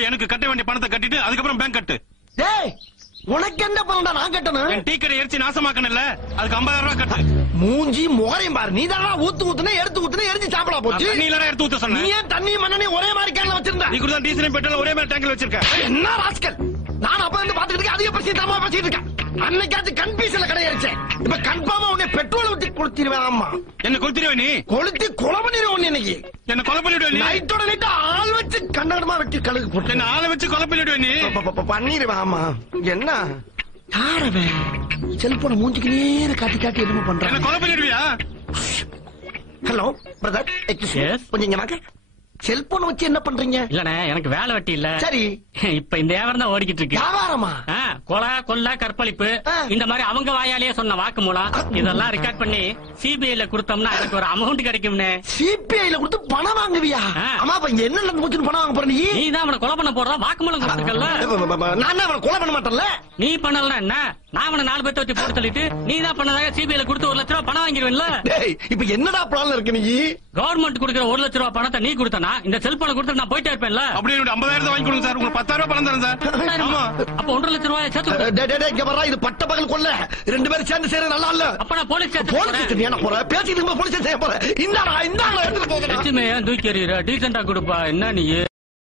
முதல்ல எனக்கு கட்ட வேண்டிய பணத்தை கட்டிட்டு அதுக்கப்புறம் பேங்க் கட்டு. டேய் உனக்கு என்ன பணம்டா நான் கட்டணும்? என் டீ கடை எரிச்சு நாசமாக்கணும்ல, அதுக்கு 50,000 ரூபாய் கட்டு. மூஞ்சி முகரையும் பாரு, நீ தானா ஊத்துனே எடுத்து ஊத்துனே எரிஞ்சு சாப்பிடா போச்சு. நீ இல்லடா எடுத்து ஊத்த சொன்ன. நீ ஏன் தண்ணி மண்ணெண்ணெய் ஒரே மாதிரி கேன்ல வச்சிருந்த? நீ கூட தான் டீசல் பெட்ரோல் ஒரே மாதிரி டேங்க்ல வச்சிருக்க. என்ன ராஸ்கல், நான் அப்ப இருந்து பாத்துக்கிட்டு இருக்கேன், அதிக பிரச்சனை தரமா பேசிட்டு இருக்கேன். அன்னைக்காச்சும் கன்ஃபியூஷன்ல கடை எரிச்சேன், இப்ப கன்ஃபார்மா உன்னை பெட்ரோல் ஊத்தி கொளுத்திடுவேன். ஆமா என்ன கொளுத்திடுவே நீ? கொளுத்தி கொலை பண்ணிடுவேன் உன்னை இன்னைக்கு. என்ன கொலை பண்ணிடுவே நீ? நைட்டோட நைட்டு ஆள் வச்சு கண்ணடமா வெட்டி கழுகு போட்டு என்ன ஆளை வச்சு கொலை பண்ணிடுவே நீ? பண்ணிடுவேன். ஆமா என்ன யாரவன் செல்போன மூஞ்சிக்கு நேர காட்டி காட்டி என்னமோ என்ன பண்றான். கொலை பண்ணிடுவியா? ஹலோ பிரதர், கொஞ்சம் இங்க வாங்க. செல்போன் வச்சு என்ன பண்றீங்க? இல்லண்ணே, எனக்கு வேலை வெட்டி இல்ல. சரி, இப்ப இந்த வியாபாரம் தான் ஓடிக்கிட்டு இருக்கு. வியாபாரமா? கொலை கொள்ளை கற்பழிப்பு இந்த மாதிரி அவங்க வாயாலேயே சொன்ன வாக்கு மூலம் இதெல்லாம் ரெக்கார்ட் பண்ணி சிபிஐல கொடுத்தோம்னா எனக்கு ஒரு அமௌண்ட் கிடைக்கும்னு. சிபிஐல கொடுத்து பணம் வாங்குவியா? ஆமா, இப்ப இங்க என்ன நடந்து போச்சுன்னு பணம் வாங்க போற? நீ தான் அவனை கொலை பண்ண போறதா வாக்கு மூலம் கொடுத்துருக்கல. நான் அவனை கொலை பண்ண மாட்டேன்ல. நீ பண்ணல என்ன, நான் அவனை 4 பேர்த்த வச்சு போட்டு தள்ளிட்டு நீ தான் பண்ணதாக சிபிஐல கொடுத்து 1 லட்ச ரூபாய் பணம் வாங்கிடுவேன்ல. இப்ப என்னடா பிளான் இருக்கு? நீ கவர்மெண்ட் கொடுக்குற 1 லட்ச ரூபாய் பணத்தை நீ கொடுத்தனா இந்த செல்போனை கொடுத்து நான் போயிட்டே இருப்பேன்ல. அப்படி 50,000 வாங்கி கொடுங்க சார், உங்களுக்கு 10,000 ரூபாய் பணம் தரேன் சார். ஆமா, அப்ப 1.5 லட்ச ரூபாய் சேர்த்து இங்க வர்றா, இது பட்ட பகல் கொல்ல, 2 பேரும் சேர்ந்து செய்யறது நல்லா இல்ல. அப்ப நான் போலீஸ் போலீஸ் என்ன போற பேசிட்டு போலீஸ் செய்ய போற. இந்தாடா எடுத்துட்டு போகிறேன். லட்சுமியை தூக்கி எறிகிற டீசெண்டா கொடுப்பா என்ன நீ?